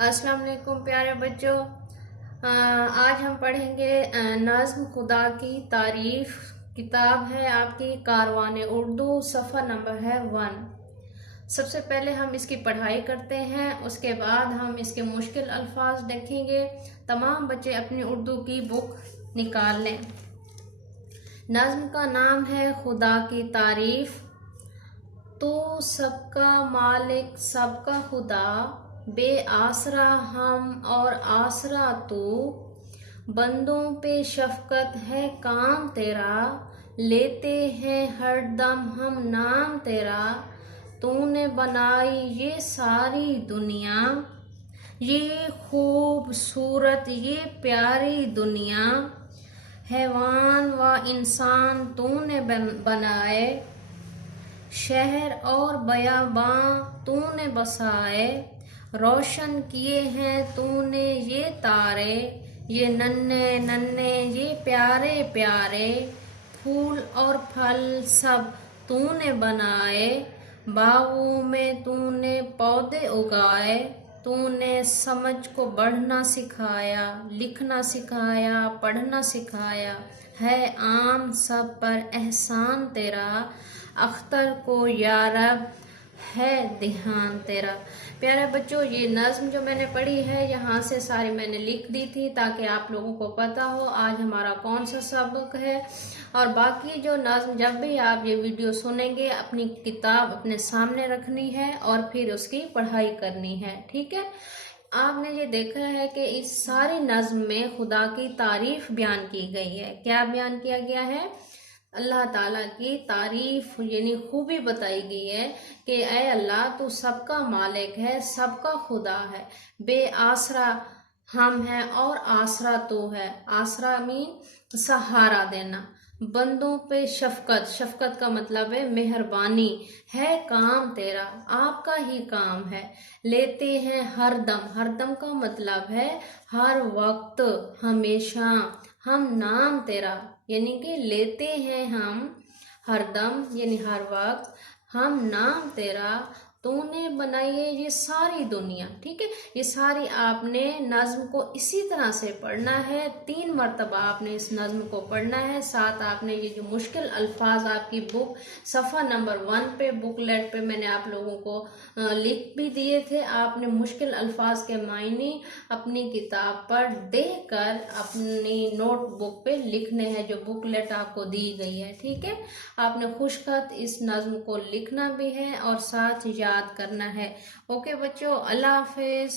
अस्सलाम वालेकुम प्यारे बच्चों। आज हम पढ़ेंगे नज़्म खुदा की तारीफ। किताब है आपकी कारवाने उर्दू, सफ़ा नंबर है 1। सबसे पहले हम इसकी पढ़ाई करते हैं, उसके बाद हम इसके मुश्किल अल्फाज देखेंगे। तमाम बच्चे अपनी उर्दू की बुक निकाल लें। नज़्म का नाम है खुदा की तारीफ। तो सबका मालिक, सबका खुदा, बेआसरा हम और आसरा तू। बंदों पे शफकत है काम तेरा, लेते हैं हर दम हम नाम तेरा। तूने बनाई ये सारी दुनिया, ये खूबसूरत ये प्यारी दुनिया। हैवान व इंसान तूने बनाए, शहर और बयाबां तूने बसाए। रोशन किए हैं तूने ये तारे, ये नन्हे नन्हे ये प्यारे प्यारे। फूल और फल सब तूने बनाए, बागों में तूने पौधे उगाए। तूने समझ को बढ़ना सिखाया, लिखना सिखाया, पढ़ना सिखाया। है आम सब पर एहसान तेरा, अख्तर को यारब है ध्यान तेरा। प्यारे बच्चों, ये नज़्म जो मैंने पढ़ी है यहाँ से सारी मैंने लिख दी थी ताकि आप लोगों को पता हो आज हमारा कौन सा सबक है। और बाकी जो नज़्म जब भी आप ये वीडियो सुनेंगे अपनी किताब अपने सामने रखनी है और फिर उसकी पढ़ाई करनी है, ठीक है। आपने ये देखा है कि इस सारी नज़्म में खुदा की तारीफ बयान की गई है। क्या बयान किया गया है? अल्लाह ताला की तारीफ यानी खूबी बताई गई है कि ऐ अल्लाह तू सबका मालिक है, सबका खुदा है। बेआसरा हम है और आसरा तू है। आसरा मीन सहारा देना। बंदों पे शफकत, शफकत का मतलब है मेहरबानी। है काम तेरा, आपका ही काम है। लेते हैं हरदम, हरदम का मतलब है हर वक्त, हमेशा। हम नाम तेरा यानी कि लेते हैं हम हरदम यानी हर वक्त। हम नाम तेरा, तूने बनाई है ये सारी दुनिया, ठीक है। ये सारी आपने नज़्म को इसी तरह से पढ़ना है, 3 मरतबा आपने इस नज़्म को पढ़ना है। साथ आपने ये जो मुश्किल अल्फाज आपकी बुक सफ़ा नंबर 1 पे बुकलेट पे मैंने आप लोगों को लिख भी दिए थे। आपने मुश्किल अल्फाज के मायने अपनी किताब पर देख कर अपनी नोटबुक पे लिखने हैं जो बुकलेट आपको दी गई है, ठीक है। आपने खुशखत इस नज़्म को लिखना भी है और साथ याद करना है। ओके बच्चों, अल्लाह हाफिज।